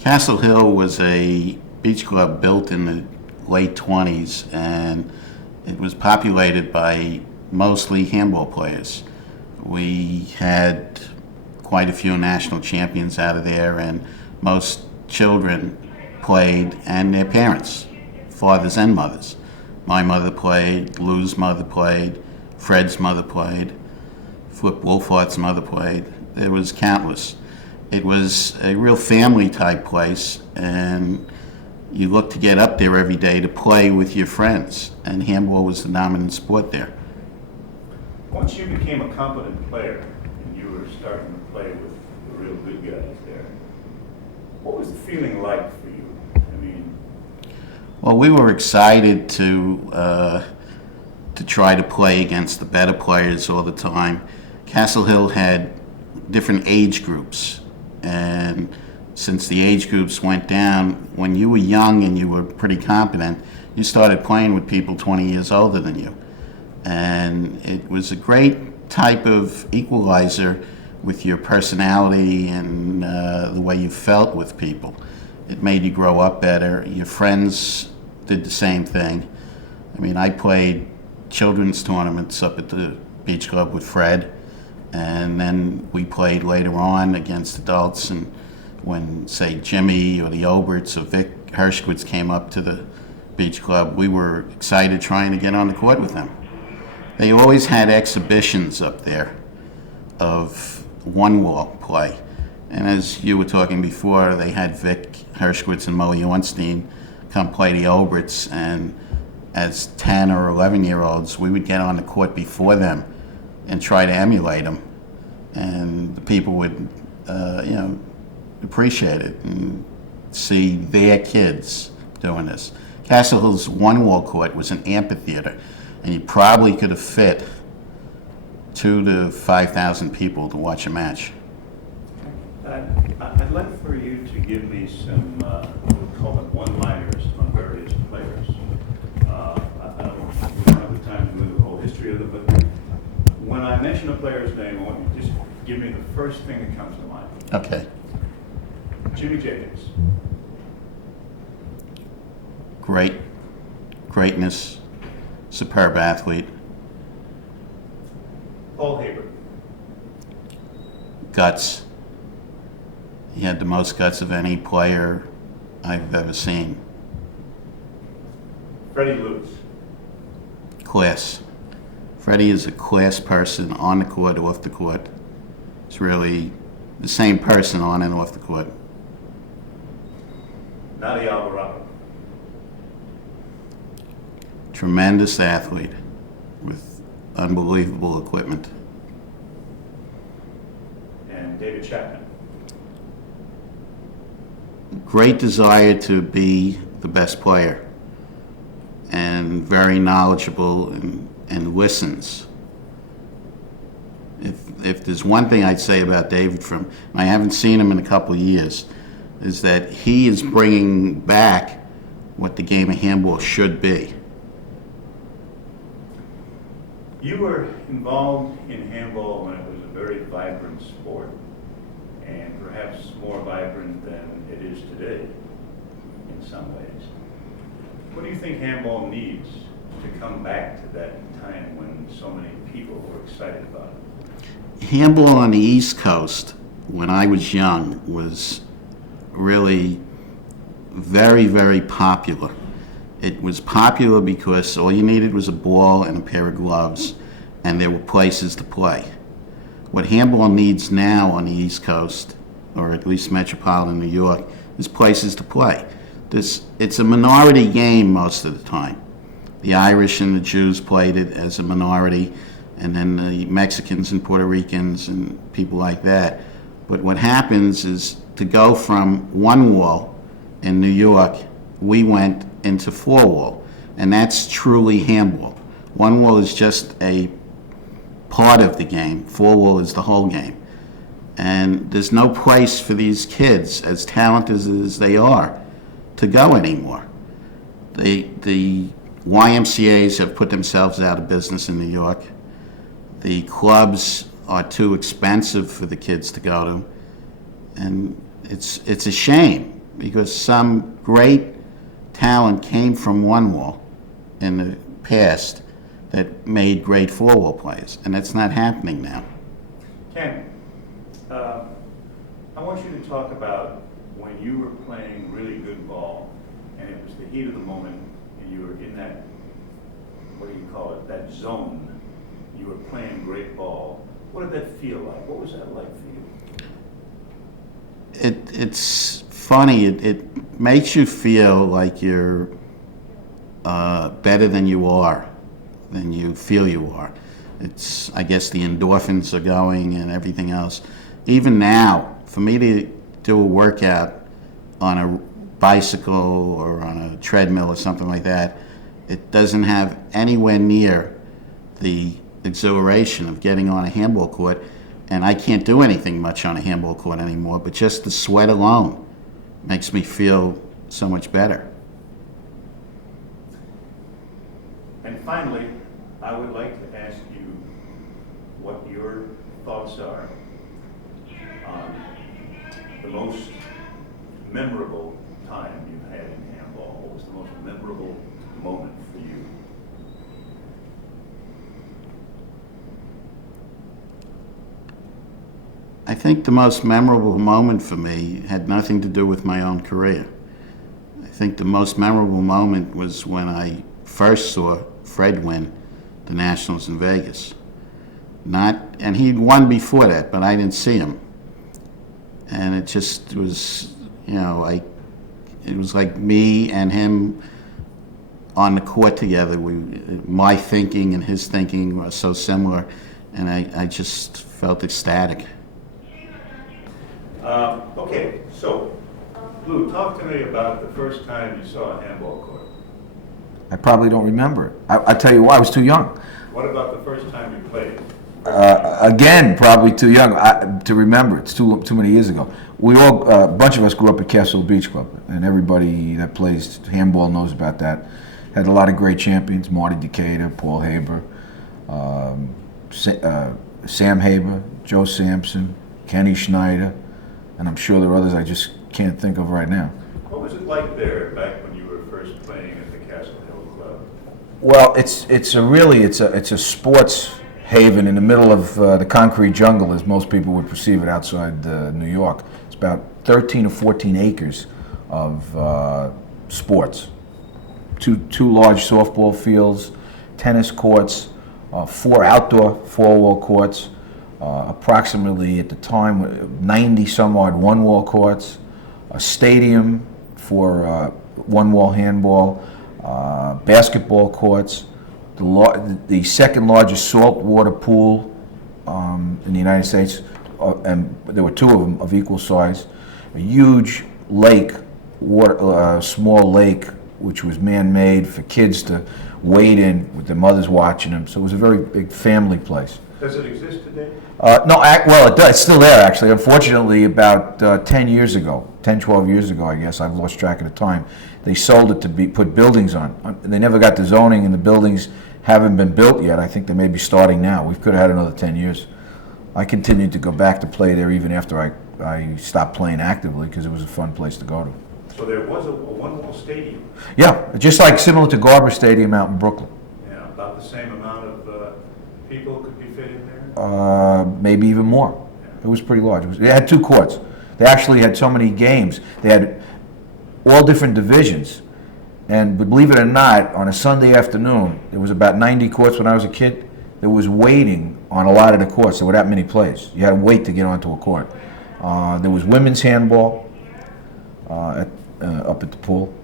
Castle Hill was a beach club built in the late 20s, and it was populated by mostly handball players. We had quite a few national champions out of there, and most children played, and their parents, fathers and mothers. My mother played, Lou's mother played, Fred's mother played, Flip Wolfart's mother played. There was countless. It was a real family-type place, and you looked to get up there every day to play with your friends, and handball was the dominant sport there. Once you became a competent player and you were starting to play with the real good guys there, what was the feeling like for you? Well, we were excited to try to play against the better players all the time. Castle Hill had different age groups. And since the age groups went down, when you were young and you were pretty competent, you started playing with people 20 years older than you. And it was a great type of equalizer with your personality and the way you felt with people. It made you grow up better. Your friends did the same thing. I played children's tournaments up at the beach club with Fred. And then we played later on against adults, and when, say, Jimmy or the Oberts or Vic Hershkowitz came up to the beach club, we were excited trying to get on the court with them. They always had exhibitions up there of one-wall play. And as you were talking before, they had Vic Hershkowitz and Mo Ornstein come play the Oberts, and as 10 or 11-year-olds, we would get on the court before them and try to emulate them, and the people would, appreciate it and see their kids doing this. Castle Hill's one-wall court was an amphitheater, and you probably could have fit 2,000 to 5,000 people to watch a match. I'd like for you to give me some, we'll call them one-liners on various players. I don't have the time to go into the whole history of it, but when I mention a player's name, I want you to just give me the first thing that comes to mind. Okay. Jimmy Jacobs. Greatness, superb athlete. Paul Haber. Guts. He had the most guts of any player I've ever seen. Freddie Lewis. Class. Freddie is a class person on the court, off the court. It's really the same person on and off the court. Nadia Alvarado. Tremendous athlete with unbelievable equipment. And David Chapman. Great desire to be the best player, and very knowledgeable and listens. If there's one thing I'd say about David and I haven't seen him in a couple of years, is that he is bringing back what the game of handball should be. You were involved in handball when it was a very vibrant sport, and perhaps more vibrant than it is today in some ways. What do you think handball needs to come back to that time when so many people were excited about it? Handball on the East Coast, when I was young, was really very, very popular. It was popular because all you needed was a ball and a pair of gloves, and there were places to play. What handball needs now on the East Coast, or at least metropolitan New York, is places to play. It's a minority game most of the time. The Irish and the Jews played it as a minority, and then the Mexicans and Puerto Ricans and people like that. But what happens is, to go from one wall in New York, we went into four wall, and that's truly handball. One wall is just a part of the game. Four wall is the whole game. And there's no place for these kids, as talented as they are, to go anymore. The YMCAs have put themselves out of business in New York. The clubs are too expensive for the kids to go to, and it's a shame. because some great talent came from one wall in the past that made great four-wall players, and that's not happening now. Ken, I want you to talk about when you were playing really good ball, and it was the heat of the moment, and you were in that, what do you call it, that zone. You were playing great ball. What did that feel like? What was that like for you? It's funny. It makes you feel like you're better than you are, than you feel you are. It's, I guess, the endorphins are going and everything else. Even now, for me to do a workout on a bicycle or on a treadmill or something like that, it doesn't have anywhere near the exhilaration of getting on a handball court. And I can't do anything much on a handball court anymore, but just the sweat alone makes me feel so much better. And finally, I would like to ask you what your thoughts are on the most memorable time you've had in handball. What was the most memorable moment for you? I think the most memorable moment for me had nothing to do with my own career. I think the most memorable moment was when I first saw Fred win the Nationals in Vegas. And he'd won before that, but I didn't see him. And it just was, it was like me and him on the court together. My thinking and his thinking were so similar, and I just felt ecstatic. Okay, so, Lou, talk to me about the first time you saw a handball court. I probably don't remember it. I tell you why, I was too young. What about the first time you played? Again, probably too young to remember. It's too many years ago. We all, a bunch of us grew up at Castle Beach Club, and everybody that plays handball knows about that. Had a lot of great champions: Marty Decatur, Paul Haber, Sam Haber, Joe Sampson, Kenny Schneider, and I'm sure there are others I just can't think of right now. What was it like there back when you were first playing at the Castle Hill Club? Well, it's a sports haven in the middle of the concrete jungle, as most people would perceive it outside New York. It's about 13 or 14 acres of sports. Two large softball fields, tennis courts, 4 outdoor four-wall courts, approximately at the time 90 some odd one-wall courts, a stadium for one-wall handball, basketball courts, the second largest saltwater pool in the United States, and there were 2 of them of equal size, a huge lake, small lake, which was man-made for kids to wade in with their mothers watching them. So it was a very big family place. Does it exist today? No, well, it does. It's still there, actually. Unfortunately, about 10 years ago, 10, 12 years ago, I guess, I've lost track of the time, they sold it to put buildings on. They never got the zoning, and the buildings haven't been built yet. I think they may be starting now. We could have had another 10 years. I continued to go back to play there even after I stopped playing actively, because it was a fun place to go to. So there was a one-wall stadium? Yeah, just like similar to Garber Stadium out in Brooklyn. Yeah, about the same amount of people could be fit in there? Maybe even more. It was pretty large. They had 2 courts. They actually had so many games. They had all different divisions. And believe it or not, on a Sunday afternoon, there was about 90 courts when I was a kid. There was waiting on a lot of the courts. There were that many plays. You had to wait to get onto a court. There was women's handball up at the pool.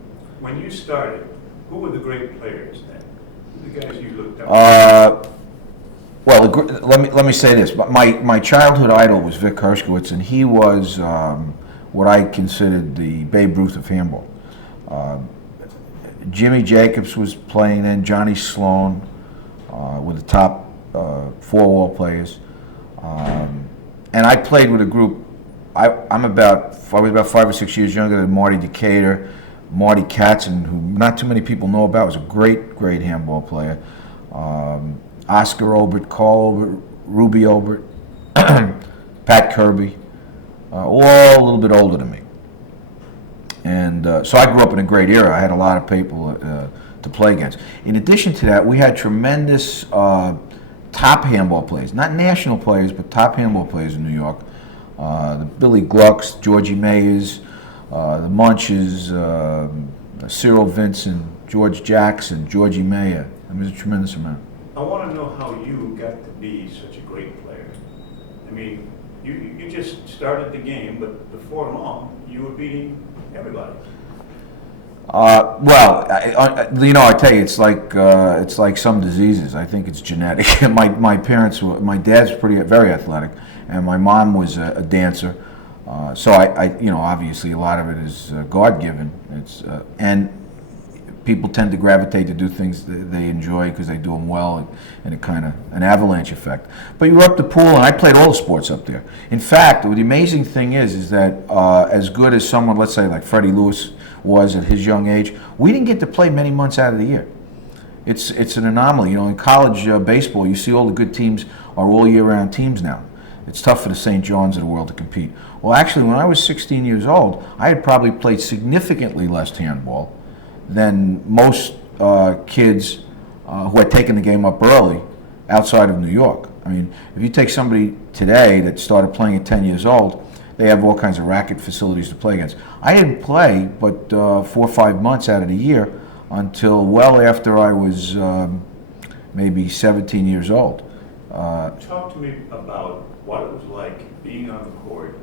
When you started, who were the great players then? Who were the guys you looked up to? Well, let me say this. My childhood idol was Vic Hershkowitz, and he was what I considered the Babe Ruth of handball. Jimmy Jacobs was playing then, Johnny Sloan were the top 4-wall players. And I played with a group. I was about 5 or 6 years younger than Marty Decatur, Marty Katzen, who not too many people know about, was a great handball player. Oscar Obert, Carl Obert, Ruby Obert, Pat Kirby, all a little bit older than me. And so I grew up in a great era. I had a lot of people to play against. In addition to that, we had tremendous top handball players, not national players, but top handball players in New York. The Billy Glucks, Georgie Mayers, the Munches, Cyril Vincent, George Jackson, Georgie Mayer. I mean, there's a tremendous amount. I want to know how you got to be such a great player. I mean, you just started the game, but before long, you were beating everybody. Well, I tell you, it's like some diseases. I think it's genetic. My parents were, my dad's very athletic, and my mom was a dancer. So obviously a lot of it is God-given. And people tend to gravitate to do things that they enjoy because they do them well, and it kind of an avalanche effect. But you were up the pool, and I played all the sports up there. In fact, the amazing thing is that as good as someone, let's say like Freddie Lewis was at his young age, we didn't get to play many months out of the year. It's an anomaly. In college baseball, you see all the good teams are all year-round teams now. It's tough for the St. John's of the world to compete. Well, actually, when I was 16 years old, I had probably played significantly less handball than most kids who had taken the game up early outside of New York. I mean, if you take somebody today that started playing at 10 years old, they have all kinds of racket facilities to play against. I didn't play but 4 or 5 months out of the year until well after I was maybe 17 years old. Talk to me about what it was like being on the court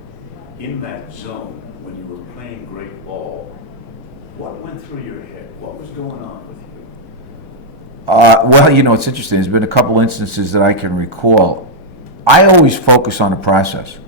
in that zone when you were playing great ball. What went through your head? What was going on with you? Well, it's interesting. There's been a couple instances that I can recall. I always focus on the process.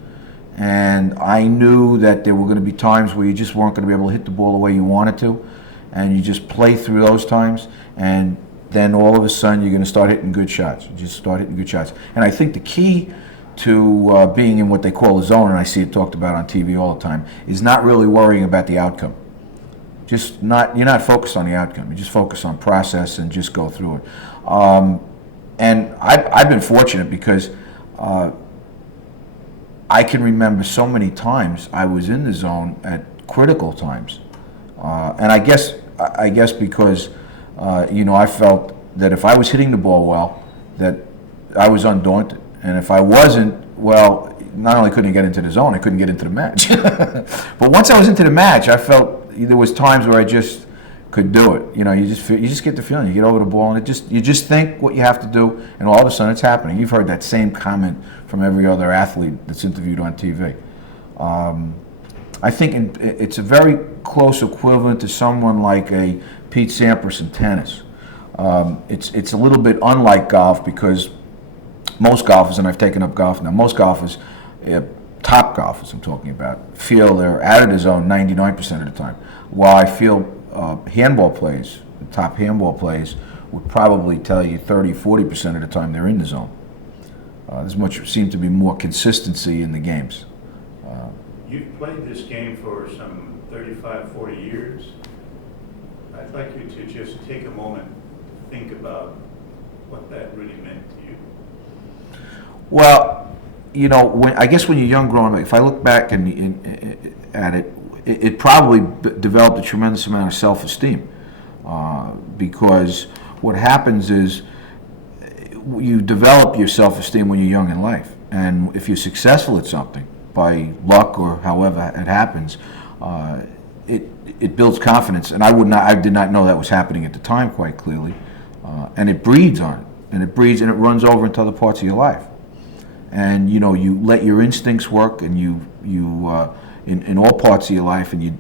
And I knew that there were going to be times where you just weren't going to be able to hit the ball the way you wanted to. And you just play through those times. And then all of a sudden you're going to start hitting good shots. You just start hitting good shots. And I think the key to being in what they call a zone, and I see it talked about on TV all the time, is not really worrying about the outcome. You're not focused on the outcome. You just focus on process and just go through it. And I've been fortunate because I can remember so many times I was in the zone at critical times, and I guess because I felt that if I was hitting the ball well, that I was undaunted, and if I wasn't, well, not only couldn't I get into the zone, I couldn't get into the match. But once I was into the match, I felt there was times where I just could do it. You just get the feeling. You get over the ball, and you just think what you have to do, and all of a sudden it's happening. You've heard that same comment from every other athlete that's interviewed on TV. I think it's a very close equivalent to someone like a Pete Sampras in tennis. It's a little bit unlike golf because most golfers, and I've taken up golf now, most golfers, top golfers I'm talking about, feel they're out of the zone 99% of the time. While I feel handball players, the top handball players, would probably tell you 30-40% of the time they're in the zone. There's seems to be more consistency in the games. You've played this game for some 35, 40 years. I'd like you to just take a moment to think about what that really meant to you. Well, I guess when you're young growing up, if I look back at it, it probably developed a tremendous amount of self-esteem because what happens is you develop your self-esteem when you're young in life, and if you're successful at something by luck or however it happens, it builds confidence. And I did not know that was happening at the time quite clearly, and it breeds on it, and it runs over into other parts of your life. And you let your instincts work, and you in all parts of your life, and you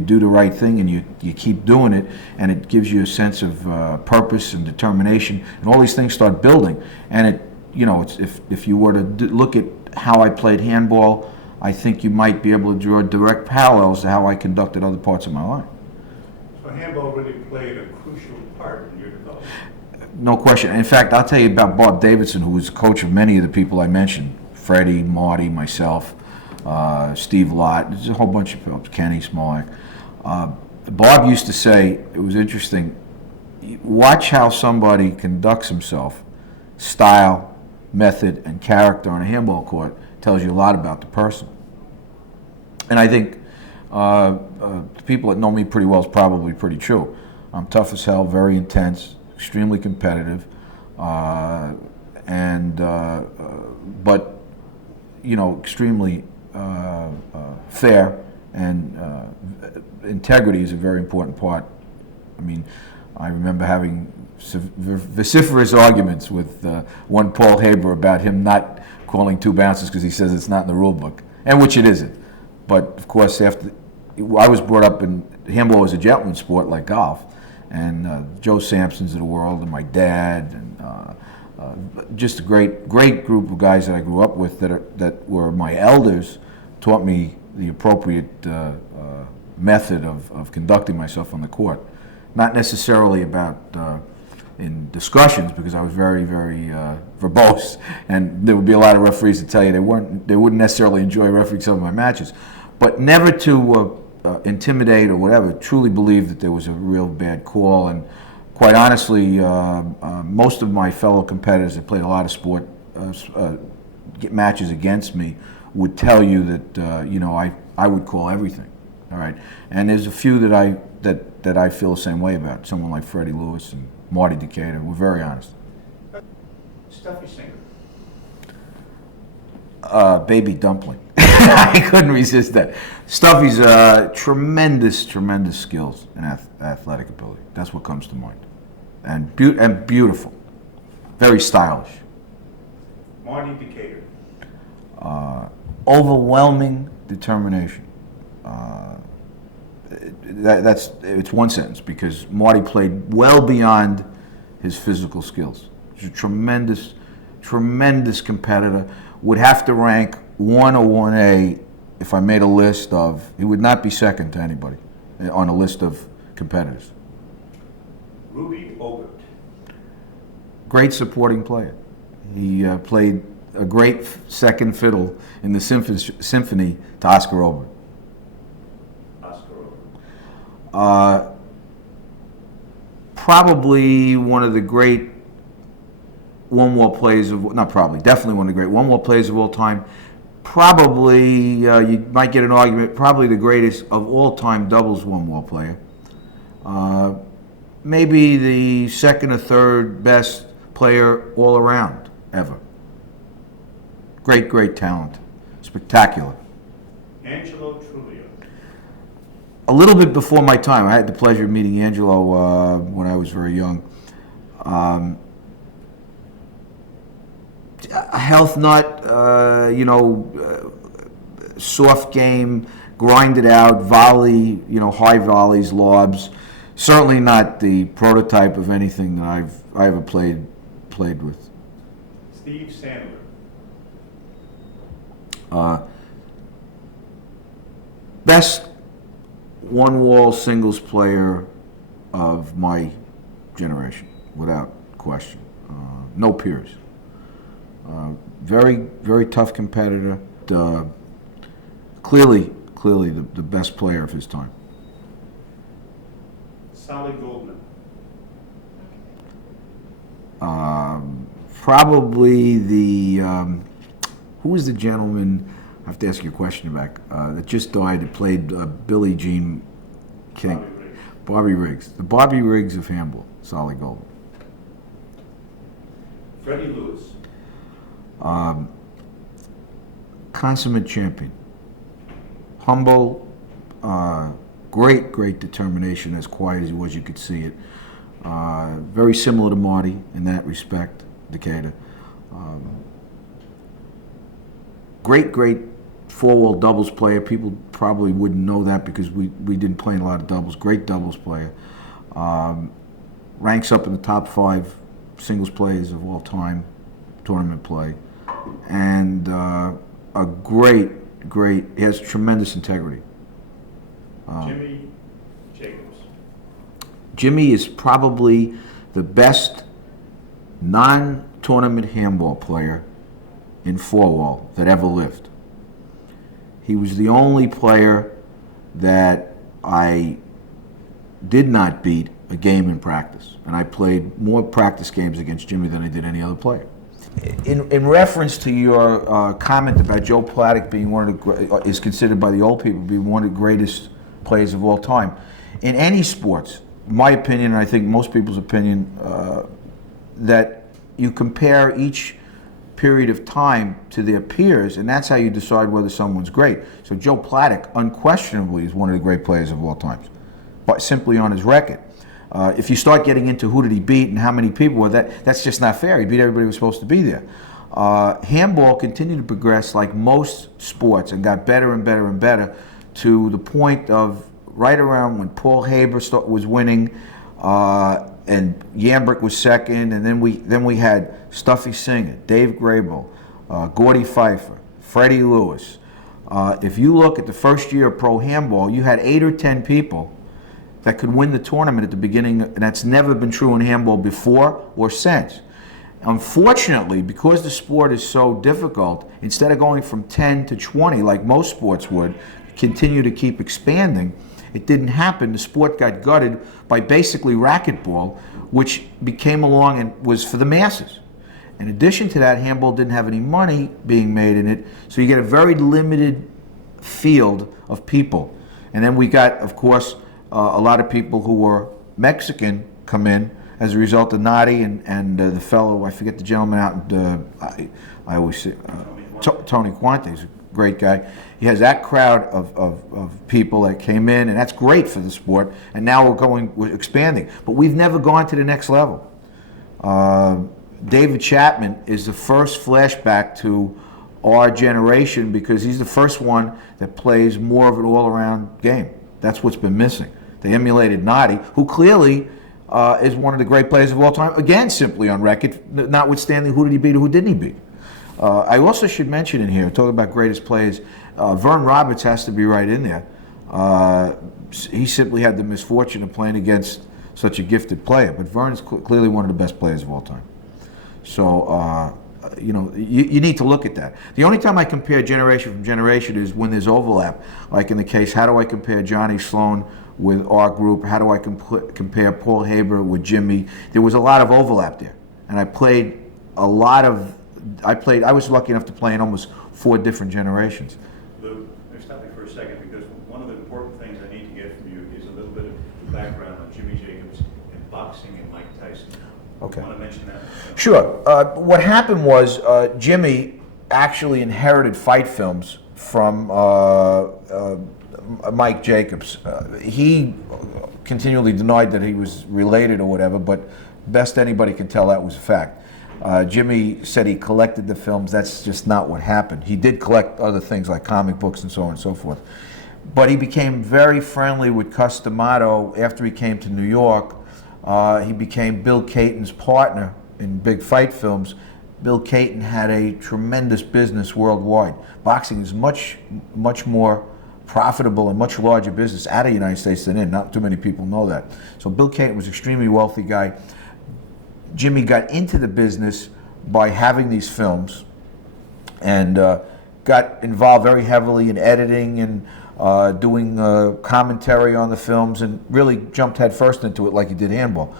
do the right thing, and you keep doing it, and it gives you a sense of purpose and determination, and all these things start building. And if you were to look at how I played handball, I think you might be able to draw direct parallels to how I conducted other parts of my life. So handball really played a crucial part in your development. No question. In fact, I'll tell you about Bob Davidson, who was coach of many of the people I mentioned: Freddie, Marty, myself, Steve Lott. There's a whole bunch of folks, Kenny, Smolak. Bob used to say, it was interesting, watch how somebody conducts himself. Style, method, and character on a handball court tells you a lot about the person. And I think The people that know me pretty well is probably pretty true. I'm tough as hell, very intense, extremely competitive, but extremely fair, and integrity is a very important part. I mean, I remember having vociferous arguments with one Paul Haber about him not calling 2 bounces because he says it's not in the rule book, and which it isn't. But of course, after I was brought up in handball was a gentleman's sport like golf, and Joe Sampsons of the world, and my dad, and just a great group of guys that I grew up with that were my elders, taught me the appropriate method of conducting myself on the court. Not necessarily about in discussions, because I was very, very verbose, and there would be a lot of referees that tell you they wouldn't necessarily enjoy refereeing some of my matches, but never to intimidate or whatever. Truly believed that there was a real bad call, and quite honestly, most of my fellow competitors that played a lot of sport matches against me would tell you that I would call everything. All right, and there's a few that I feel the same way about. Someone like Freddie Lewis and Marty Decatur. We're very honest. Stuffy singer. Baby Dumpling. I couldn't resist that. Stuffy's tremendous skills and athletic ability. That's what comes to mind. And beautiful. Very stylish. Marty Decatur. Overwhelming determination. It's one sentence, because Marty played well beyond his physical skills. He's a tremendous competitor. Would have to rank 1 or 1A if I made a list of. He would not be second to anybody on a list of competitors. Ruby Obert. Great supporting player. He played a great second fiddle in the symphony to Oscar Obert. Probably one of the great one-wall players definitely one of the great one-wall players of all time. Probably, you might get an argument, probably the greatest of all time doubles one-wall player. Maybe the second or third best player all around ever. Great talent. Spectacular. Angelo Trulio. A little bit before my time. I had the pleasure of meeting Angelo when I was very young. A health nut, soft game, grinded out, volley, high volleys, lobs. Certainly not the prototype of anything that I ever played with. Steve Sandler. Best one-wall singles player of my generation, without question. No peers. Very tough competitor. Clearly the best player of his time. Solly Goldman. Probably the who was the gentleman? I have to ask you a question back. That just died. That played Billie Jean King. Bobby Riggs. The Bobby Riggs of handball. Solly Goldman. Freddie Lewis. Consummate champion. Humble. Great determination. As quiet as he was, you could see it. Very similar to Marty in that respect, Decatur. Great four-wall doubles player. People probably wouldn't know that because we didn't play in a lot of doubles. Great doubles player. Ranks up in the top 5 singles players of all time, tournament play. And a great, he has tremendous integrity. Jimmy Jacobs. Jimmy is probably the best non-tournament handball player in four-wall that ever lived. He was the only player that I did not beat a game in practice. And I played more practice games against Jimmy than I did any other player. In reference to your comment about Joe Platic being is considered by the old people being one of the greatest players of all time, in any sports, my opinion, and I think most people's opinion, that you compare each period of time to their peers, and that's how you decide whether someone's great. So Joe Platic unquestionably is one of the great players of all time, but simply on his record. If you start getting into who did he beat and how many people, well, that's just not fair. He beat everybody who was supposed to be there. Handball continued to progress like most sports and got better and better and better to the point of right around when Paul Haber was winning and Yambrick was second, and then we had Stuffy Singer, Dave Grable, Gordy Pfeiffer, Freddie Lewis. If you look at the first year of pro handball, you had 8 or 10 people that could win the tournament at the beginning, and that's never been true in handball before or since. Unfortunately, because the sport is so difficult, instead of going from 10 to 20 like most sports would, continue to keep expanding, it didn't happen. The sport got gutted by basically racquetball, which came along and was for the masses. In addition to that, handball didn't have any money being made in it, so you get a very limited field of people. And then we got, of course, a lot of people who were Mexican come in as a result of Nadi and the fellow, I forget the gentleman out, I always say, Tony Quante is a great guy. He has that crowd of people that came in, and that's great for the sport, and now we're expanding. But we've never gone to the next level. David Chapman is the first flashback to our generation because he's the first one that plays more of an all-around game. That's what's been missing. They emulated Nadi, who clearly is one of the great players of all time, again, simply on record, notwithstanding who did he beat or who didn't he beat. I also should mention in here, talking about greatest players, Vern Roberts has to be right in there. He simply had the misfortune of playing against such a gifted player, but Vern is clearly one of the best players of all time. So, you need to look at that. The only time I compare generation from generation is when there's overlap. Like in the case, how do I compare Johnny Sloan with our group? How do I compare Paul Haber with Jimmy? There was a lot of overlap there. And I played a lot of, I was lucky enough to play in almost 4 different generations. Lou, let me stop you for a second because one of the important things I need to get from you is a little bit of background on Jimmy Jacobs and boxing and Mike Tyson. Okay. Want to mention that? Sure. What happened was Jimmy actually inherited fight films from Mike Jacobs. He continually denied that he was related or whatever, but best anybody can tell that was a fact. Jimmy said he collected the films. That's just not what happened. He did collect other things like comic books and so on and so forth. But he became very friendly with Cus D'Amato after he came to New York. He became Bill Caton's partner in big fight films. Bill Caton had a tremendous business worldwide. Boxing is much more profitable and much larger business out of the United States than in. Not too many people know that. So Bill Caton was an extremely wealthy guy. Jimmy got into the business by having these films and got involved very heavily in editing and doing commentary on the films and really jumped headfirst into it like he did handball.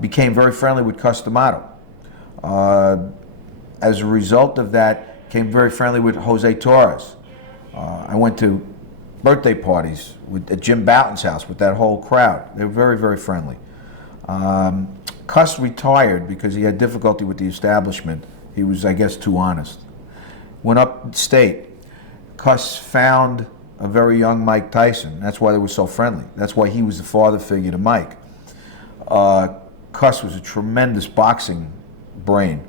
Became very friendly with Cus D'Amato. As a result of that, came very friendly with Jose Torres. I went to birthday parties at Jim Bouton's house with that whole crowd. They were very, very friendly. Cus retired because he had difficulty with the establishment. He was, I guess, too honest. Went upstate. Cus found a very young Mike Tyson. That's why they were so friendly. That's why he was the father figure to Mike. Cus was a tremendous boxing brain.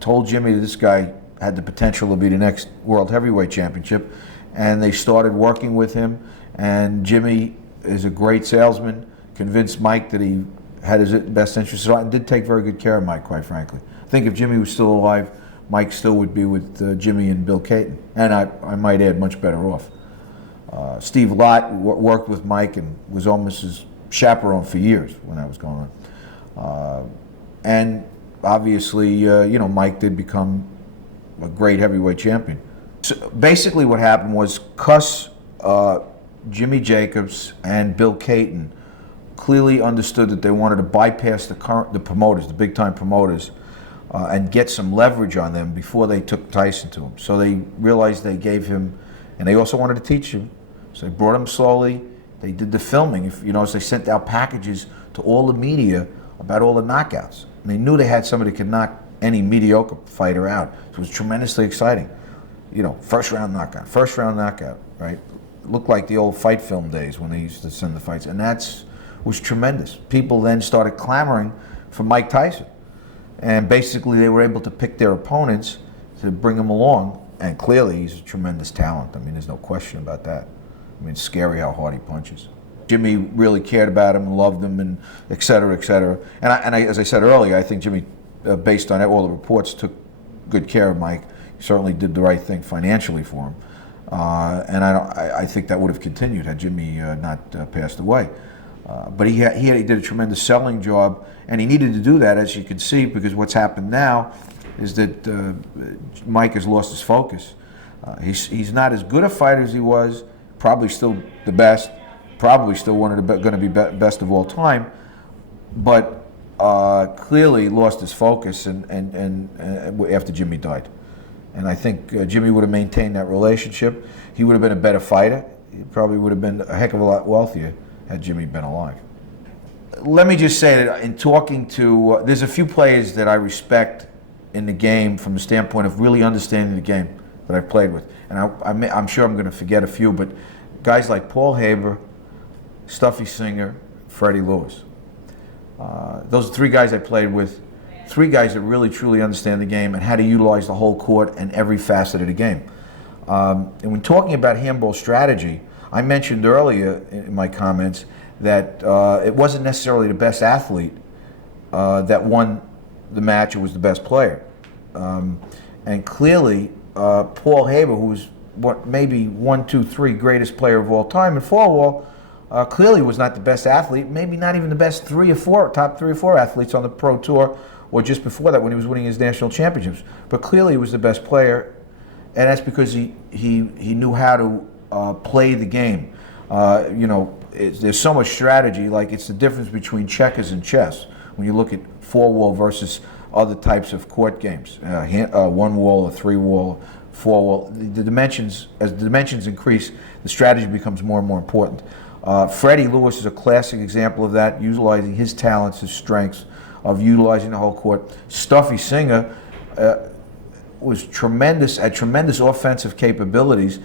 Told Jimmy that this guy had the potential to be the next World Heavyweight Championship, and they started working with him, and Jimmy is a great salesman, convinced Mike that he had his best interests at heart and did take very good care of Mike, quite frankly. I think if Jimmy was still alive, Mike still would be with Jimmy and Bill Caton, and I might add, much better off. Steve Lott worked with Mike and was almost his chaperone for years when that was going on. And obviously, Mike did become a great heavyweight champion. So basically what happened was Cus, Jimmy Jacobs, and Bill Caton clearly understood that they wanted to bypass the promoters, the big-time promoters, and get some leverage on them before they took Tyson to him. So they realized they gave him, and they also wanted to teach him. So they brought him slowly. They did the filming. If you notice, they sent out packages to all the media about all the knockouts. And they knew they had somebody who could knock any mediocre fighter out. So it was tremendously exciting. You know, first round knockout, right? It looked like the old fight film days when they used to send the fights, and that was tremendous. People then started clamoring for Mike Tyson, and basically they were able to pick their opponents to bring him along, and clearly he's a tremendous talent. I mean, there's no question about that. I mean, it's scary how hard he punches. Jimmy really cared about him and loved him, and et cetera, et cetera. And as I said earlier, I think Jimmy, based on all the reports, took good care of Mike. He certainly did the right thing financially for him. And I think that would have continued had Jimmy not passed away. But he did a tremendous selling job, and he needed to do that, as you can see, because what's happened now is that Mike has lost his focus. He's not as good a fighter as he was, probably still the best, probably still one of the going to be best of all time, but clearly lost his focus and after Jimmy died. And I think Jimmy would have maintained that relationship. He would have been a better fighter. He probably would have been a heck of a lot wealthier had Jimmy been alive. Let me just say that in talking to, there's a few players that I respect in the game from the standpoint of really understanding the game that I've played with. And I'm sure I'm going to forget a few, but guys like Paul Haber, Stuffy Singer, Freddie Lewis. Those are three guys I played with, three guys that really truly understand the game and how to utilize the whole court and every facet of the game. And when talking about handball strategy, I mentioned earlier in my comments that it wasn't necessarily the best athlete that won the match or was the best player. And clearly, Paul Haber, who was maybe 1, 2, 3 greatest player of all time in fall ball, clearly was not the best athlete, maybe not even the best top 3 or 4 athletes on the pro tour, or just before that when he was winning his national championships. But clearly he was the best player, and that's because he knew how to play the game. You know, there's so much strategy, like it's the difference between checkers and chess. When you look at 4-wall versus other types of court games, 1-wall or 3-wall, 4-wall, the dimensions, as the dimensions increase, the strategy becomes more and more important. Freddie Lewis is a classic example of that, utilizing his talents, his strengths, of utilizing the whole court. Stuffy Singer was tremendous, had tremendous offensive capabilities,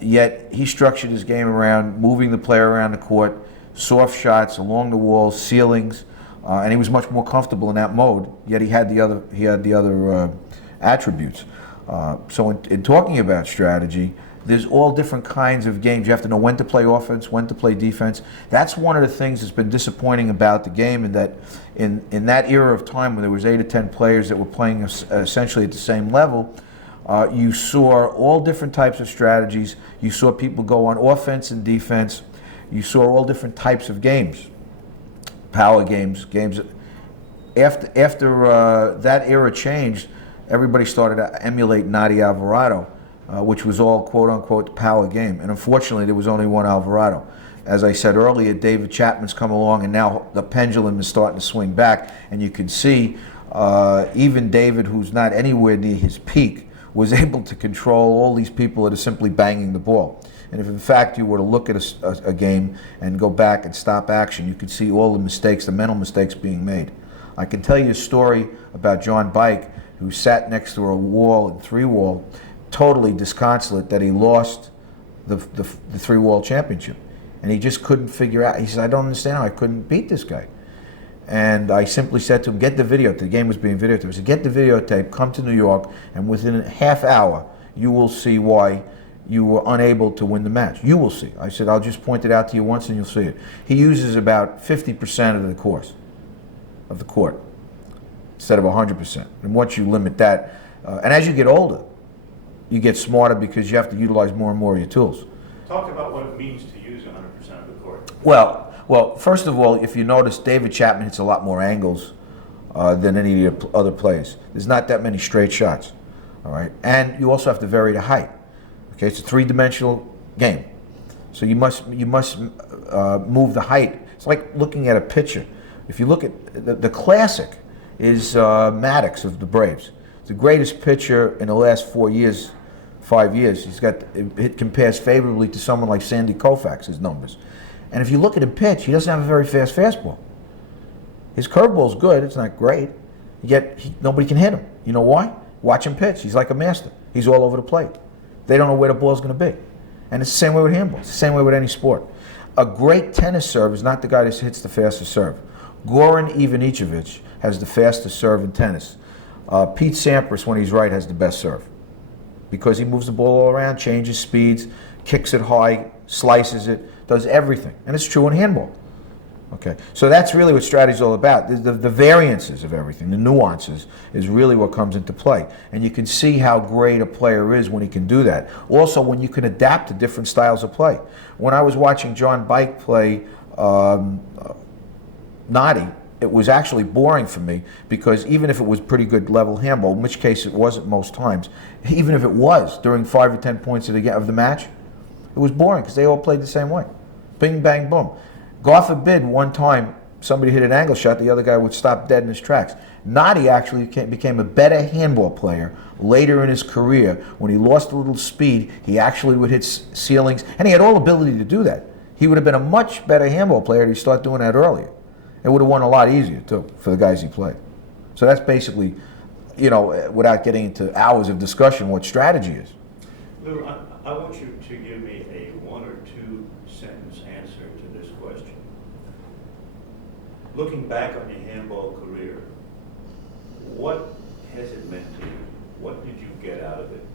yet he structured his game around moving the player around the court, soft shots along the walls, ceilings, and he was much more comfortable in that mode. Yet he had the other attributes. So in talking about strategy, there's all different kinds of games. You have to know when to play offense, when to play defense. That's one of the things that's been disappointing about the game, and that in that era of time when there was 8 or 10 players that were playing essentially at the same level, you saw all different types of strategies. You saw people go on offense and defense. You saw all different types of games, power games. After that era changed, everybody started to emulate Nadia Alvarado, which was all quote-unquote power game. And unfortunately, there was only one Alvarado. As I said earlier, David Chapman's come along, and now the pendulum is starting to swing back. And you can see even David, who's not anywhere near his peak, was able to control all these people that are simply banging the ball. And if in fact you were to look at a game and go back and stop action, you could see all the mistakes, the mental mistakes being made. I can tell you a story about John Bike, who sat next to a wall in 3-wall, totally disconsolate that he lost the 3-wall championship. And he just couldn't figure out, he said, I don't understand how I couldn't beat this guy. And I simply said to him, get the videotape. The game was being videotaped. I said, get the videotape, come to New York, and within a half hour, you will see why you were unable to win the match. You will see. I said, I'll just point it out to you once and you'll see it. He uses about 50% of the course, of the court, instead of 100%. And once you limit that, and as you get older, you get smarter because you have to utilize more and more of your tools. Talk about what it means to use 100% of the court. Well, first of all, if you notice, David Chapman hits a lot more angles than any of the other players. There's not that many straight shots, all right? And you also have to vary the height. Okay, it's a 3-dimensional game, so you must move the height. It's like looking at a picture. If you look at the classic is Maddox of the Braves. The greatest pitcher in the last 4 years, 5 years. It compares favorably to someone like Sandy Koufax, his numbers. And if you look at him pitch, he doesn't have a very fast fastball. His curveball's good, it's not great, yet nobody can hit him. You know why? Watch him pitch. He's like a master. He's all over the plate. They don't know where the ball's going to be. And it's the same way with handball. It's the same way with any sport. A great tennis serve is not the guy that hits the fastest serve. Goran Ivanisevic has the fastest serve in tennis. Pete Sampras, when he's right, has the best serve because he moves the ball all around, changes speeds, kicks it high, slices it, does everything. And it's true in handball. Okay, so that's really what strategy is all about. The variances of everything, the nuances, is really what comes into play. And you can see how great a player is when he can do that. Also, when you can adapt to different styles of play. When I was watching John Bike play Noddy, it was actually boring for me because even if it was pretty good level handball, in which case it wasn't most times, even if it was during 5 or 10 points of the match, it was boring because they all played the same way. Bing, bang, boom. God forbid one time somebody hit an angle shot, the other guy would stop dead in his tracks. Noddy actually became a better handball player later in his career. When he lost a little speed, he actually would hit ceilings, and he had all ability to do that. He would have been a much better handball player if he started doing that earlier. It would have won a lot easier, too, for the guys he played. So that's basically, you know, without getting into hours of discussion, what strategy is. Lou, I want you to give me a 1 or 2 sentence answer to this question. Looking back on your handball career, what has it meant to you? What did you get out of it?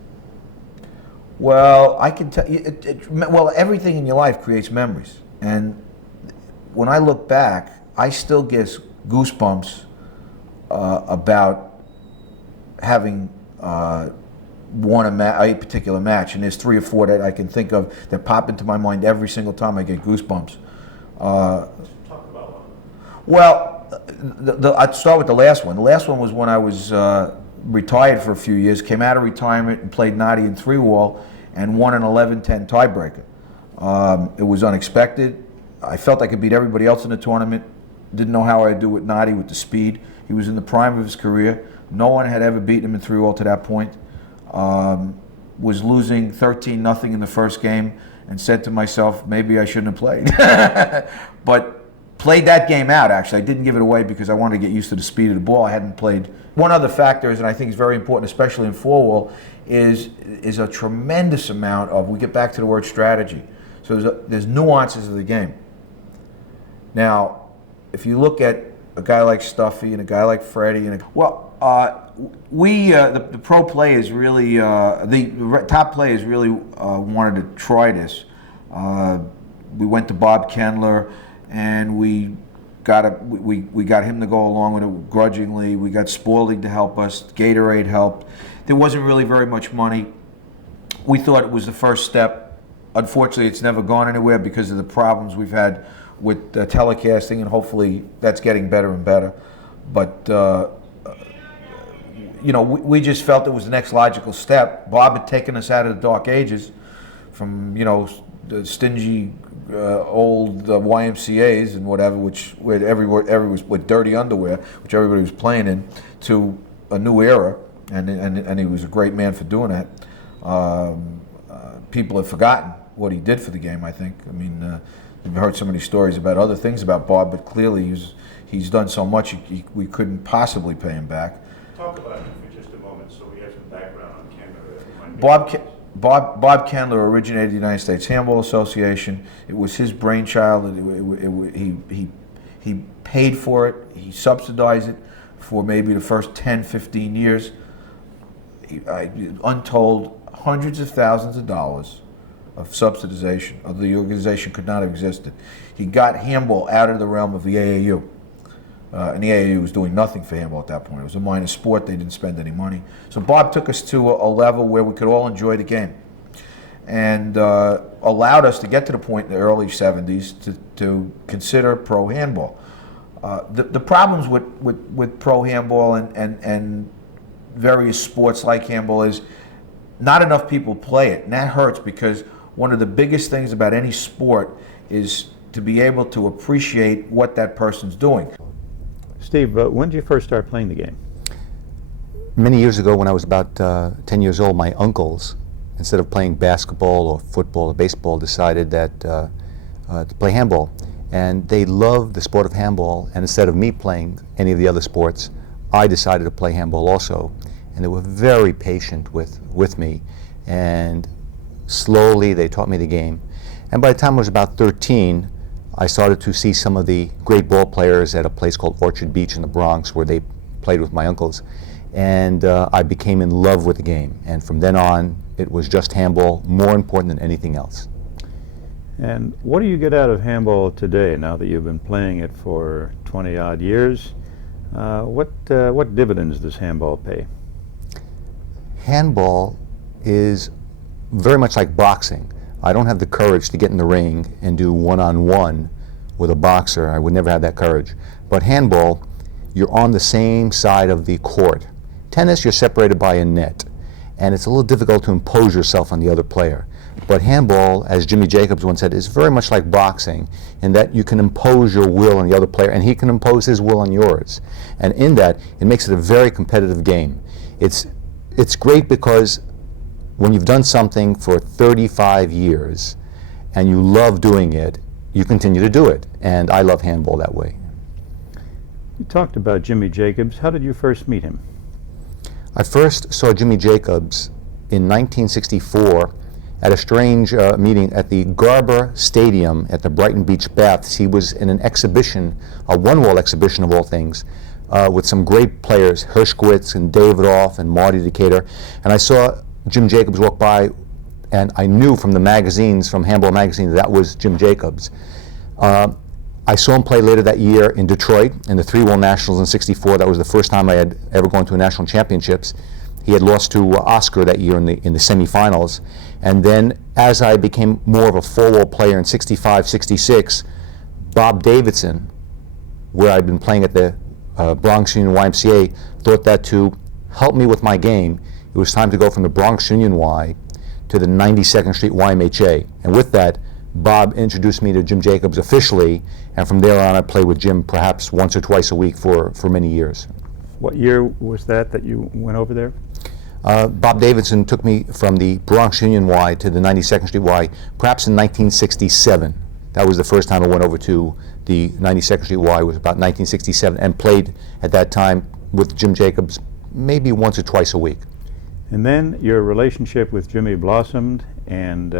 Well, I can tell you, well, everything in your life creates memories. And when I look back, I still get goosebumps about having won a particular match. And there's 3 or 4 that I can think of that pop into my mind every single time I get goosebumps. Talk about one. Well, I'd start with the last one. The last one was when I was retired for a few years, came out of retirement and played Noddy in 3-wall and won an 11-10 tiebreaker. It was unexpected. I felt I could beat everybody else in the tournament. Didn't know how I'd do with Noddy with the speed. He was in the prime of his career. No one had ever beaten him in 3-wall to that point. Was losing 13-0 in the first game and said to myself, maybe I shouldn't have played. But played that game out, actually. I didn't give it away because I wanted to get used to the speed of the ball. I hadn't played. One other factor is, and I think is very important, especially in 4-wall, is a tremendous amount of, we get back to the word strategy. So there's nuances of the game. Now, if you look at a guy like Stuffy and a guy like Freddie, the pro players really, the top players really wanted to try this. We went to Bob Kendler, and we got him to go along with it grudgingly. We got Spaulding to help us. Gatorade helped. There wasn't really very much money. We thought it was the first step. Unfortunately, it's never gone anywhere because of the problems we've had with telecasting, and hopefully that's getting better and better. But you know, we just felt it was the next logical step. Bob had taken us out of the dark ages from, you know, the stingy old YMCA's and whatever, where everybody was with dirty underwear, which everybody was playing in, to a new era, and he was a great man for doing that. People have forgotten what he did for the game, I think. I mean, we've heard so many stories about other things about Bob, but clearly he's done so much we couldn't possibly pay him back. Talk about him for just a moment so we have some background on Kendler. Bob Kendler originated the United States Handball Association. It was his brainchild. He paid for it. He subsidized it for maybe the first 10, 15 years. Untold hundreds of thousands of dollars of subsidization of the organization could not have existed. He got handball out of the realm of the AAU. And the AAU was doing nothing for handball at that point. It was a minor sport. They didn't spend any money. So Bob took us to a level where we could all enjoy the game, and allowed us to get to the point in the early 70s to consider pro handball. The problems with pro handball and various sports like handball is not enough people play it, and that hurts because one of the biggest things about any sport is to be able to appreciate what that person's doing. Steve, when did you first start playing the game? Many years ago, when I was about 10 years old, my uncles, instead of playing basketball or football or baseball, decided that to play handball. And they loved the sport of handball, and instead of me playing any of the other sports, I decided to play handball also. And they were very patient with me, and slowly they taught me the game. And by the time I was about 13, I started to see some of the great ball players at a place called Orchard Beach in the Bronx, where they played with my uncles. And I became in love with the game. And from then on, it was just handball, more important than anything else. And what do you get out of handball today, now that you've been playing it for 20-odd years? What dividends does handball pay? Handball is very much like boxing. I don't have the courage to get in the ring and do one-on-one with a boxer. I would never have that courage. But handball, you're on the same side of the court. Tennis, you're separated by a net, and it's a little difficult to impose yourself on the other player. But handball, as Jimmy Jacobs once said, is very much like boxing in that you can impose your will on the other player, and he can impose his will on yours. And in that, it makes it a very competitive game. It's great because when you've done something for 35 years and you love doing it, you continue to do it. And I love handball that way. You talked about Jimmy Jacobs. How did you first meet him? I first saw Jimmy Jacobs in 1964 at a strange meeting at the Garber Stadium at the Brighton Beach Baths. He was in an exhibition, a one-wall exhibition of all things, with some great players, Hershkowitz and Davidoff and Marty Decatur. And I saw Jim Jacobs walk by, and I knew from the magazines, from Handball magazine, that was Jim Jacobs. I saw him play later that year in Detroit in the three-wall nationals in '64. That was the first time I had ever gone to a national championships. He had lost to Oscar that year in the semifinals. And then as I became more of a four-wall player in '65, '66, Bob Davidson, where I'd been playing at the Bronx Union YMCA, thought that to help me with my game, it was time to go from the Bronx Union Y to the 92nd Street YMHA. And with that, Bob introduced me to Jim Jacobs officially, and from there on I played with Jim perhaps once or twice a week for many years. What year was that you went over there? Bob Davidson took me from the Bronx Union Y to the 92nd Street Y, perhaps in 1967. That was the first time I went over to the 92nd Street Y, was about 1967, and played at that time with Jim Jacobs maybe once or twice a week. And then your relationship with Jimmy blossomed, and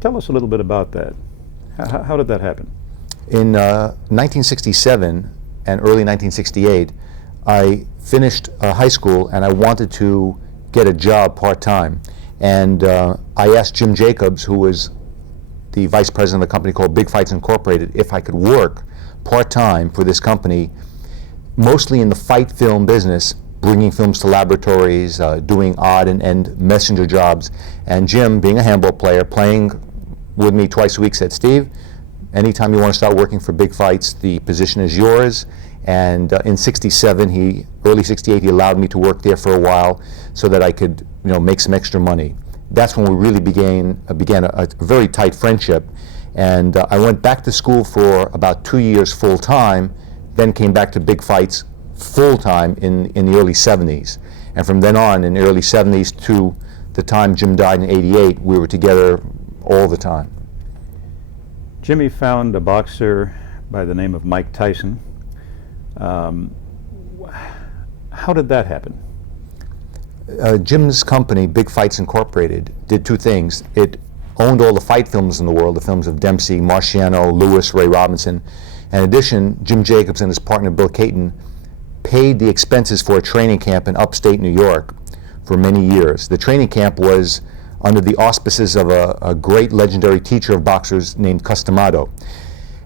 tell us a little bit about that. How did that happen? In 1967 and early 1968, I finished high school and I wanted to get a job part-time. And I asked Jim Jacobs, who was the vice president of a company called Big Fights Incorporated, if I could work part-time for this company, mostly in the fight film business, bringing films to laboratories, doing odd and end messenger jobs. And Jim, being a handball player, playing with me twice a week, said, "Steve, anytime you want to start working for Big Fights, the position is yours." And in '67, early '68, he allowed me to work there for a while so that I could, make some extra money. That's when we really began a very tight friendship. And I went back to school for about 2 years full time, then came back to Big Fights full time in the early '70s. And from then on, in the early '70s to the time Jim died in '88, we were together all the time. Jimmy found a boxer by the name of Mike Tyson. How did that happen? Jim's company, Big Fights Incorporated, did two things. It owned all the fight films in the world, the films of Dempsey, Marciano, Lewis, Ray Robinson. In addition, Jim Jacobs and his partner Bill Caton paid the expenses for a training camp in upstate New York for many years. The training camp was under the auspices of a great legendary teacher of boxers named Customado.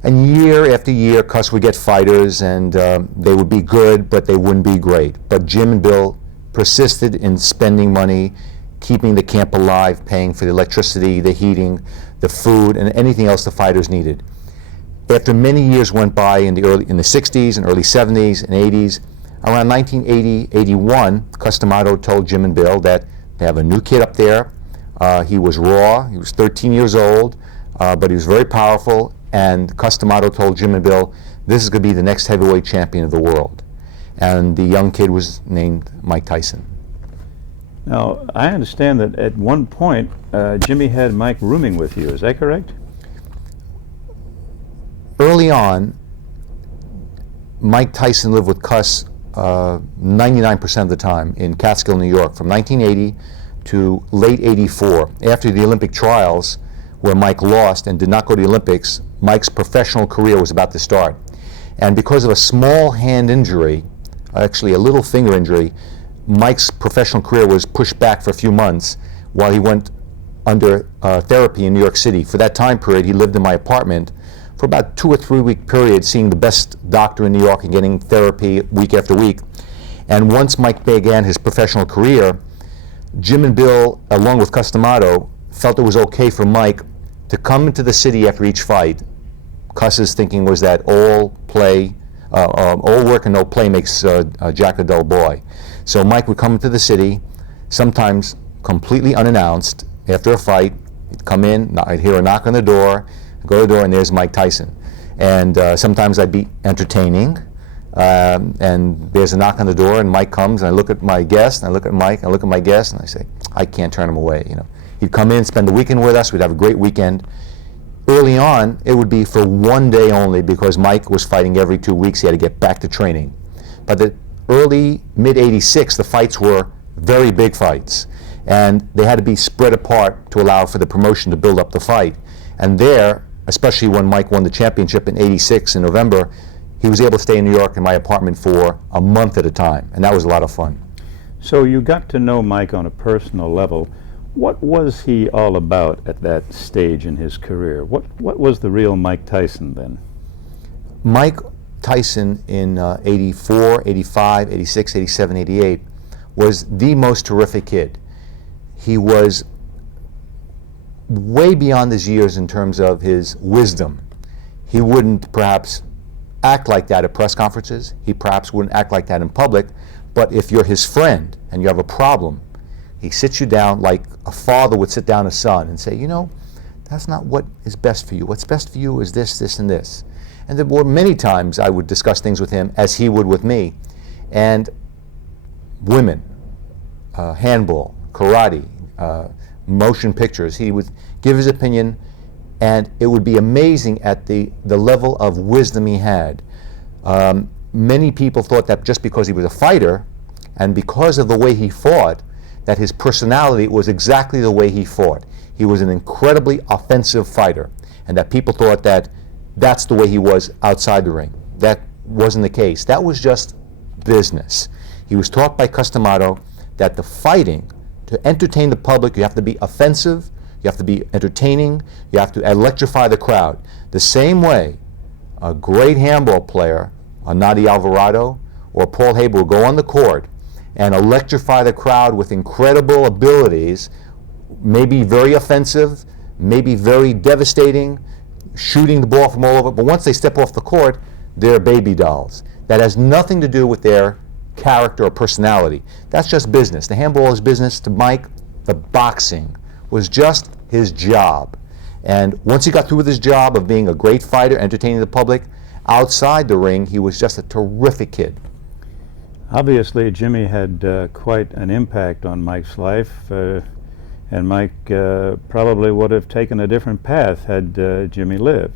And year after year, Cuss would get fighters, and they would be good, but they wouldn't be great. But Jim and Bill persisted in spending money, keeping the camp alive, paying for the electricity, the heating, the food, and anything else the fighters needed. After many years went by in the 60s and early 70s and 80s, around 1980-81, Customado told Jim and Bill that they have a new kid up there. He was raw, he was 13 years old, but he was very powerful, and Customato told Jim and Bill, this is going to be the next heavyweight champion of the world. And the young kid was named Mike Tyson. Now, I understand that at one point, Jimmy had Mike rooming with you. Is that correct? Early on, Mike Tyson lived with Cuss 99% of the time in Catskill, New York, from 1980 to late '84. After the Olympic trials, where Mike lost and did not go to the Olympics, Mike's professional career was about to start. And because of a small hand injury, actually a little finger injury, Mike's professional career was pushed back for a few months while he went under therapy in New York City. For that time period, he lived in my apartment for about 2 or 3 week period, seeing the best doctor in New York and getting therapy week after week. And once Mike began his professional career, Jim and Bill, along with Customato, felt it was okay for Mike to come into the city after each fight. Cuss's thinking was that all work and no play makes Jack a dull boy. So Mike would come into the city, sometimes completely unannounced. After a fight, he'd come in, I'd hear a knock on the door, go to the door, and there's Mike Tyson. And sometimes I'd be entertaining, and there's a knock on the door, and Mike comes, and I look at my guest, and I look at Mike, and I look at my guest, and I say, I can't turn him away. You know, he'd come in, spend the weekend with us, we'd have a great weekend. Early on, it would be for one day only because Mike was fighting every 2 weeks. He had to get back to training. By the early, mid-'86, the fights were very big fights, and they had to be spread apart to allow for the promotion to build up the fight. And there, especially when Mike won the championship in '86 in November, he was able to stay in New York in my apartment for a month at a time, and that was a lot of fun. So you got to know Mike on a personal level. What was he all about at that stage in his career? What was the real Mike Tyson then? Mike Tyson in '84, '85, '86, '87, '88 was the most terrific kid. He was way beyond his years in terms of his wisdom. He wouldn't perhaps act like that at press conferences. He perhaps wouldn't act like that in public. But if you're his friend and you have a problem, he sits you down like a father would sit down a son and say, you know, that's not what is best for you. What's best for you is this, this, and this. And there were many times I would discuss things with him as he would with me. And women, handball, karate, motion pictures, he would give his opinion, and it would be amazing at the level of wisdom he had. Many people thought that just because he was a fighter and because of the way he fought, that his personality was exactly the way he fought. He was an incredibly offensive fighter, and that people thought that that's the way he was outside the ring. That wasn't the case. That was just business. He was taught by Customato that the fighting, to entertain the public, you have to be offensive, you have to be entertaining, you have to electrify the crowd. The same way a great handball player, a Nadi Alvarado or Paul Haber, will go on the court and electrify the crowd with incredible abilities, maybe very offensive, maybe very devastating, shooting the ball from all over, but once they step off the court, they're baby dolls. That has nothing to do with their character or personality. That's just business. The handball is business. To Mike, the boxing was just his job. And once he got through with his job of being a great fighter, entertaining the public, outside the ring, he was just a terrific kid. Obviously, Jimmy had quite an impact on Mike's life, and Mike probably would have taken a different path had Jimmy lived.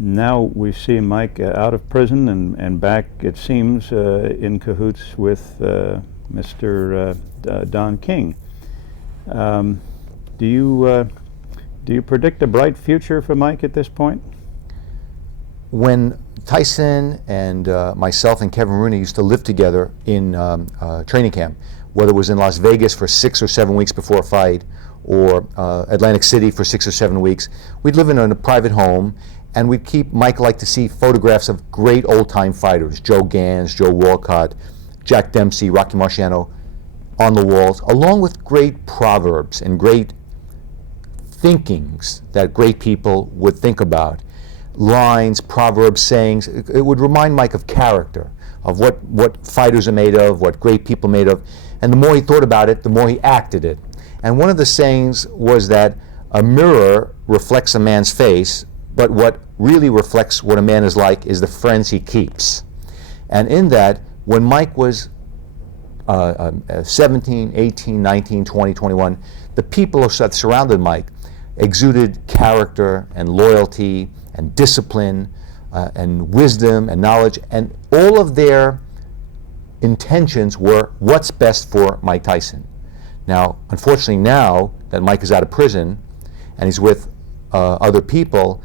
Now we see Mike out of prison and back, it seems, in cahoots with Mr. Don King. Do you predict a bright future for Mike at this point? When Tyson and myself and Kevin Rooney used to live together in training camp, whether it was in Las Vegas for 6 or 7 weeks before a fight, or Atlantic City for 6 or 7 weeks, we'd live in a private home, and we'd keep, Mike liked to see photographs of great old-time fighters, Joe Gans, Joe Walcott, Jack Dempsey, Rocky Marciano, on the walls, along with great proverbs and great thinkings that great people would think about. Lines, proverbs, sayings. It would remind Mike of character, of what fighters are made of, what great people are made of. And the more he thought about it, the more he acted it. And one of the sayings was that a mirror reflects a man's face, but what really reflects what a man is like is the friends he keeps. And in that, when Mike was 17, 18, 19, 20, 21, the people that surrounded Mike exuded character and loyalty and discipline and wisdom and knowledge, and all of their intentions were what's best for Mike Tyson. Now, unfortunately, now that Mike is out of prison and he's with other people,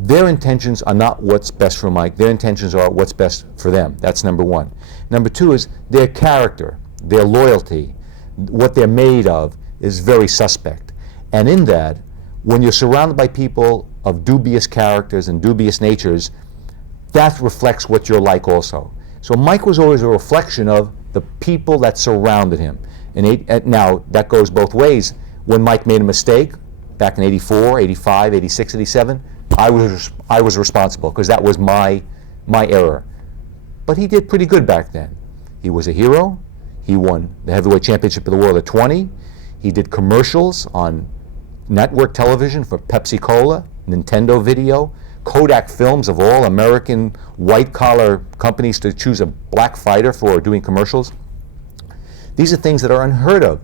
their intentions are not what's best for Mike. Their intentions are what's best for them. That's number one. Number two is their character, their loyalty, what they're made of is very suspect. And in that, when you're surrounded by people of dubious characters and dubious natures, that reflects what you're like also. So Mike was always a reflection of the people that surrounded him. And now, that goes both ways. When Mike made a mistake, back in 84, 85, 86, 87, I was responsible because that was my error. But he did pretty good back then. He was a hero. He won the heavyweight championship of the world at 20. He did commercials on network television for Pepsi Cola, Nintendo Video, Kodak Films, of all American white-collar companies to choose a black fighter for doing commercials. These are things that are unheard of.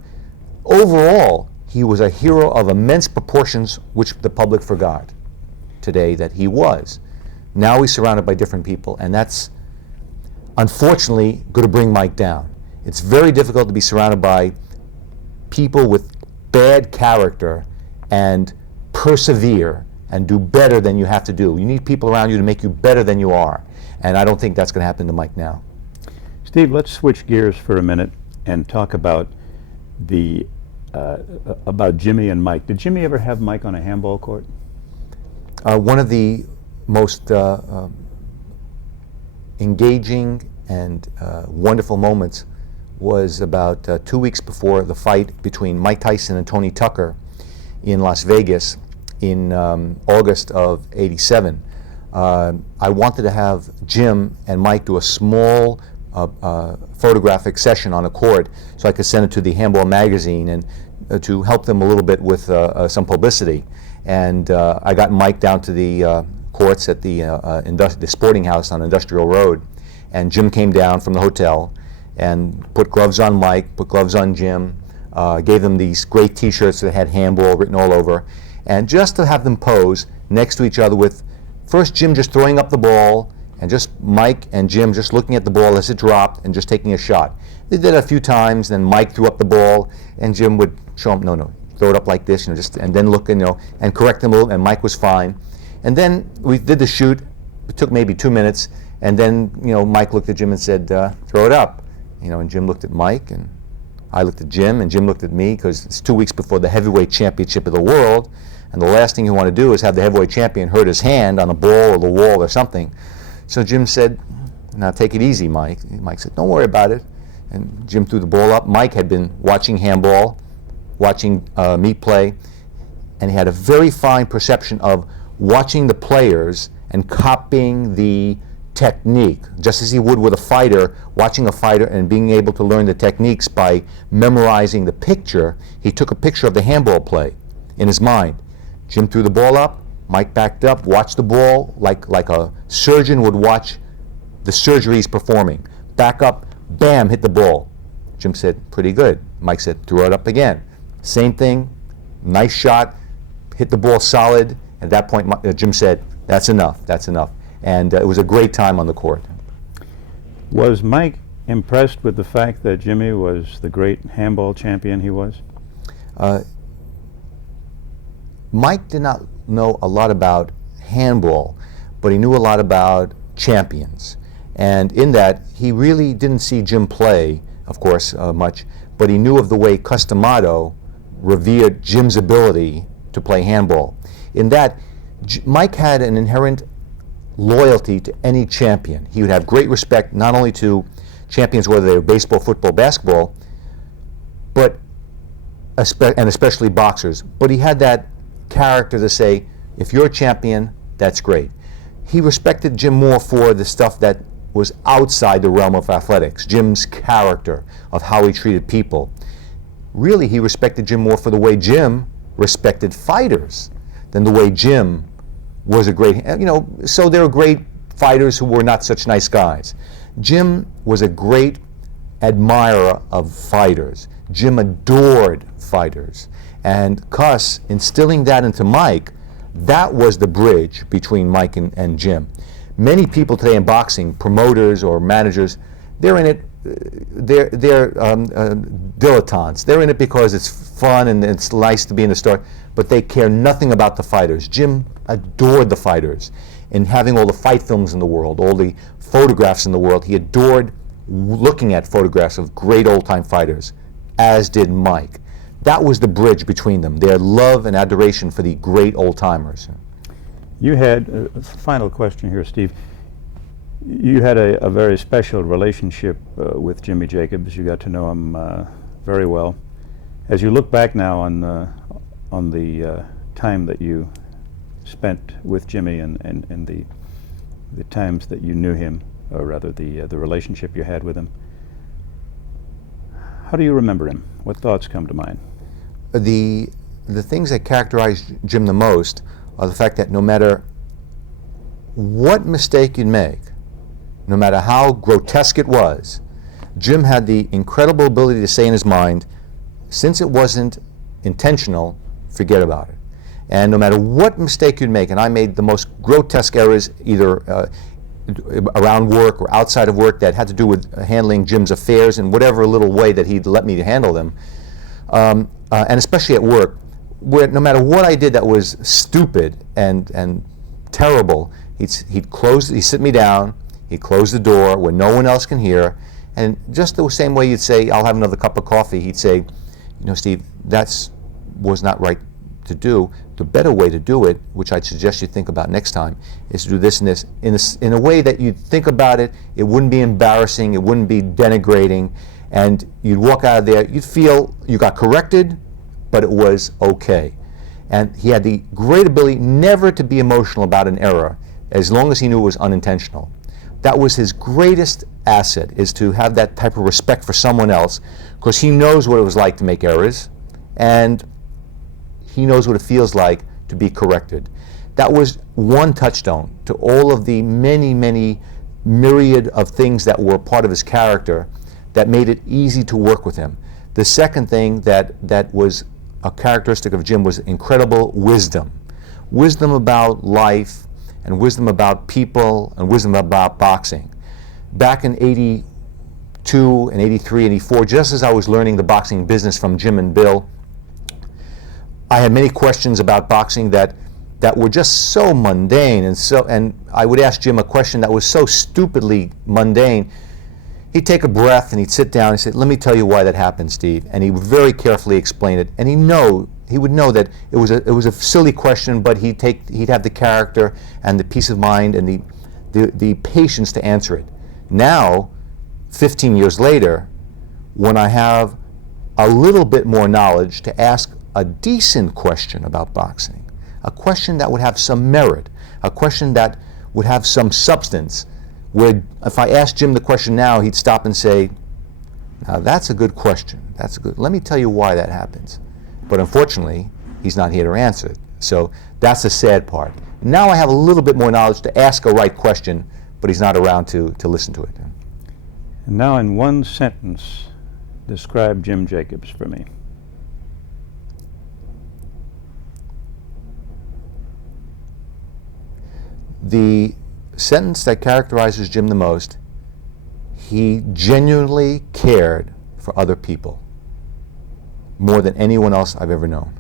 Overall, he was a hero of immense proportions, which the public forgot today that he was. Now he's surrounded by different people, and that's unfortunately going to bring Mike down. It's very difficult to be surrounded by people with bad character and persevere and do better than you have to do. You need people around you to make you better than you are, and I don't think that's going to happen to Mike now. Steve, let's switch gears for a minute and talk about about Jimmy and Mike. Did Jimmy ever have Mike on a handball court? One of the most engaging and wonderful moments was about 2 weeks before the fight between Mike Tyson and Tony Tucker in Las Vegas in August of '87. I wanted to have Jim and Mike do a small photographic session on a court so I could send it to the Handball magazine and to help them a little bit with some publicity. And I got Mike down to the courts at the sporting house on Industrial Road, and Jim came down from the hotel and put gloves on Mike, put gloves on Jim, gave them these great t-shirts that had Handball written all over, and just to have them pose next to each other with first Jim just throwing up the ball and just Mike and Jim just looking at the ball as it dropped and just taking a shot. They did it a few times, then Mike threw up the ball and Jim would show him, no, throw it up like this, just, and then look, and correct him a little, and Mike was fine. And then we did the shoot. It took maybe 2 minutes, and then Mike looked at Jim and said, throw it up. And Jim looked at Mike, and I looked at Jim, and Jim looked at me, because it's 2 weeks before the heavyweight championship of the world, and the last thing you want to do is have the heavyweight champion hurt his hand on a ball or the wall or something. So Jim said, now take it easy, Mike. Mike said, don't worry about it. And Jim threw the ball up. Mike had been watching handball, watching me play, and he had a very fine perception of watching the players and copying the technique, just as he would with a fighter, watching a fighter and being able to learn the techniques by memorizing the picture. He took a picture of the handball play in his mind. Jim threw the ball up, Mike backed up, watched the ball like a surgeon would watch the surgery he's performing. Back up, bam, hit the ball. Jim said, pretty good. Mike said, throw it up again. Same thing, nice shot, hit the ball solid. At that point, Jim said, that's enough, that's enough. And it was a great time on the court. Was Mike impressed with the fact that Jimmy was the great handball champion he was? Mike did not know a lot about handball, but he knew a lot about champions. And in that, he really didn't see Jim play, of course, much, but he knew of the way Customato revered Jim's ability to play handball. In that, Mike had an inherent loyalty to any champion. He would have great respect not only to champions, whether they were baseball, football, basketball, but and especially boxers. But he had that character to say, if you're a champion, that's great. He respected Jim more for the stuff that was outside the realm of athletics, Jim's character, of how he treated people. Really, he respected Jim more for the way Jim respected fighters than the way Jim was a great, so there were great fighters who were not such nice guys. Jim was a great admirer of fighters. Jim adored fighters. And Cuss, instilling that into Mike, that was the bridge between Mike and Jim. Many people today in boxing, promoters or managers, they're in it, they're dilettantes. They're in it because it's fun and it's nice to be in the store, but they care nothing about the fighters. Jim adored the fighters, and having all the fight films in the world, all the photographs in the world. He adored looking at photographs of great old-time fighters, as did Mike. That was the bridge between them, their love and adoration for the great old-timers. You had, final question here, Steve. You had a very special relationship with Jimmy Jacobs. You got to know him very well. As you look back now on the time that you spent with Jimmy and the times that you knew him, or rather the relationship you had with him, how do you remember him? What thoughts come to mind? The things that characterize Jim the most are the fact that no matter what mistake you'd make, no matter how grotesque it was, Jim had the incredible ability to say in his mind, since it wasn't intentional, forget about it. And no matter what mistake you'd make, and I made the most grotesque errors either around work or outside of work that had to do with handling Jim's affairs in whatever little way that he'd let me handle them, and especially at work, where no matter what I did that was stupid and terrible, he'd sit me down, he'd close the door where no one else can hear, and just the same way you'd say, I'll have another cup of coffee, he'd say, Steve, was not right to do. The better way to do it, which I'd suggest you think about next time, is to do this and this in a way that you'd think about it, it wouldn't be embarrassing, it wouldn't be denigrating, and you'd walk out of there, you'd feel you got corrected, but it was okay. And he had the great ability never to be emotional about an error, as long as he knew it was unintentional. That was his greatest asset, is to have that type of respect for someone else, because he knows what it was like to make errors, and he knows what it feels like to be corrected. That was one touchstone to all of the many, many myriad of things that were part of his character that made it easy to work with him. The second thing that was a characteristic of Jim was incredible wisdom. Wisdom about life, and wisdom about people, and wisdom about boxing. Back in '82 and '83 and '84, just as I was learning the boxing business from Jim and Bill, I had many questions about boxing that were just so mundane, and I would ask Jim a question that was so stupidly mundane. He'd take a breath and he'd sit down and say, let me tell you why that happened, Steve. And he would very carefully explain it, and he would know that it was a silly question, but he'd have the character and the peace of mind and the patience to answer it. Now, 15 years later, when I have a little bit more knowledge to ask a decent question about boxing, a question that would have some merit, a question that would have some substance, where if I asked Jim the question now, he'd stop and say, now that's a good question, let me tell you why that happens. But unfortunately, he's not here to answer it. So that's the sad part. Now I have a little bit more knowledge to ask a right question, but he's not around to listen to it. And now in one sentence, describe Jim Jacobs for me. The sentence that characterizes Jim the most, he genuinely cared for other people more than anyone else I've ever known.